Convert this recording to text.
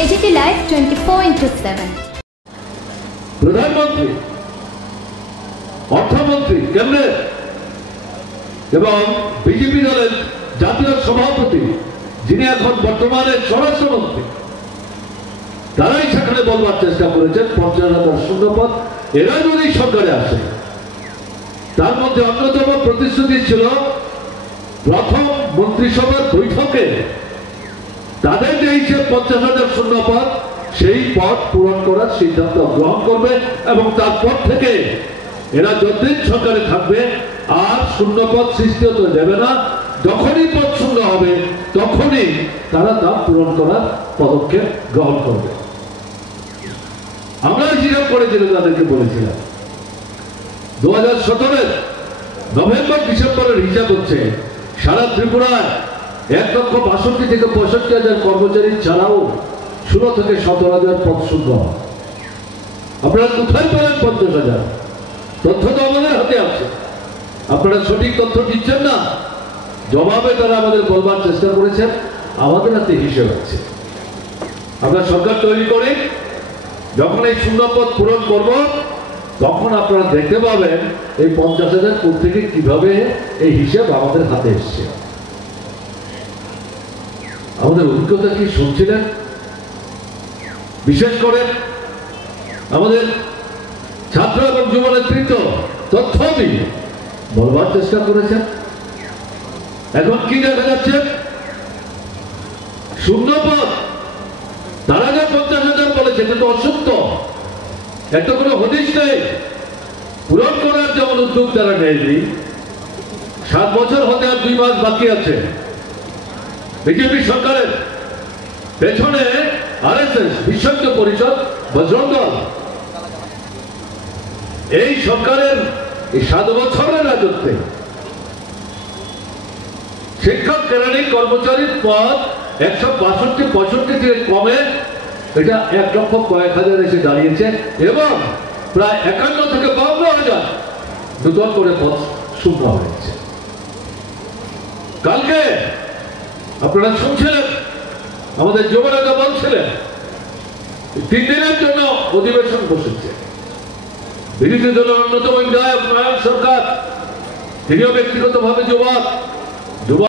AGT Live 24/7 প্রধানমন্ত্রী, অর্থমন্ত্রী, কেন্দ্রের এবং বিজেপি দলের জাতীয় সভাপতি, যিনি এখন বর্তমানে স্বরাষ্ট্রমন্ত্রী, তারাই সেখানে বলবার চেষ্টা করেছেন 50,000 শূন্যপদ এরা যদি সরকারে আসে। তার মধ্যে অন্যতম প্রতিশ্রুতি ছিল প্রথম মন্ত্রিসভার বৈঠকে তাদের যে 50,000 শূন্যপদ সেই পদ পূরণ করার সিদ্ধান্ত গ্রহণ করবে এবং তারপর থেকে এরা যতদিন সরকারে থাকবে আর শূন্যপদ সৃষ্টি হতে দেবে না। যখনই পদ শূন্য হবে তখনই তারা তা পূরণ করার পদক্ষেপ গ্রহণ করবে। আমরা হিসাব করেছিলাম, তাদেরকে বলেছিলাম 2017 নভেম্বর ডিসেম্বরের হিসাব হচ্ছে সারা ত্রিপুরায় 1,62,000 থেকে 65,000 কর্মচারী ছাড়াও 16 থেকে 17,000 পদ শূন্য। আপনারা কোথায় পেলেন 50,000? তথ্য তো আমাদের হাতে আছে, আপনারা সঠিক তথ্য দিচ্ছেন না। জবাবে তারা আমাদের বলবার চেষ্টা করেছেন আমাদের হাতে হিসেব আছে। আমরা সরকার তৈরি করে যখন এই শূন্যপদ পূরণ করব তখন আপনারা দেখতে পাবেন এই 50,000 কোথা থেকে কিভাবে এই হিসাব আমাদের হাতে এসছে। আমাদের অভিজ্ঞতা কি শুনছিলেন? বিশেষ করে আমাদের ছাত্র এবং যুব নেতৃত্ব তথ্য দিয়ে বলবার চেষ্টা করেছেন। এখন কি দেখা যাচ্ছে? শূন্যপদ তারা যে 50,000 বলেছে কিন্তু অসত্য, একটা কোনো হদিশ নেই। পূরণ করার যেমন উদ্যোগ তারা নেয়নি। 7 বছর হতে আর 2 মাস বাকি আছে। বিজেপি সরকারের পেছনে RSS, বিশ্ব হিন্দু পরিষদ, বজরং দল, এই সরকারের এই 7 বছরের রাজত্বে শিক্ষক কেরানি কর্মচারীর পদ 162-65 থেকে কমে এটা 1 লক্ষ কয়েক হাজার এসে দাঁড়িয়েছে এবং প্রায় 51 থেকে 52,000 নতুন করে পদ শূন্য হয়েছে। কালকে আপনারা শুনছিলেন আমাদের যুবনেতা বলছিলেন 3 দিনের জন্য অধিবেশন বসেছে। বিরোধী দলের অন্যতম বিধায়ক নারায়ণ সরকার, তিনিও ব্যক্তিগতভাবে যুবক,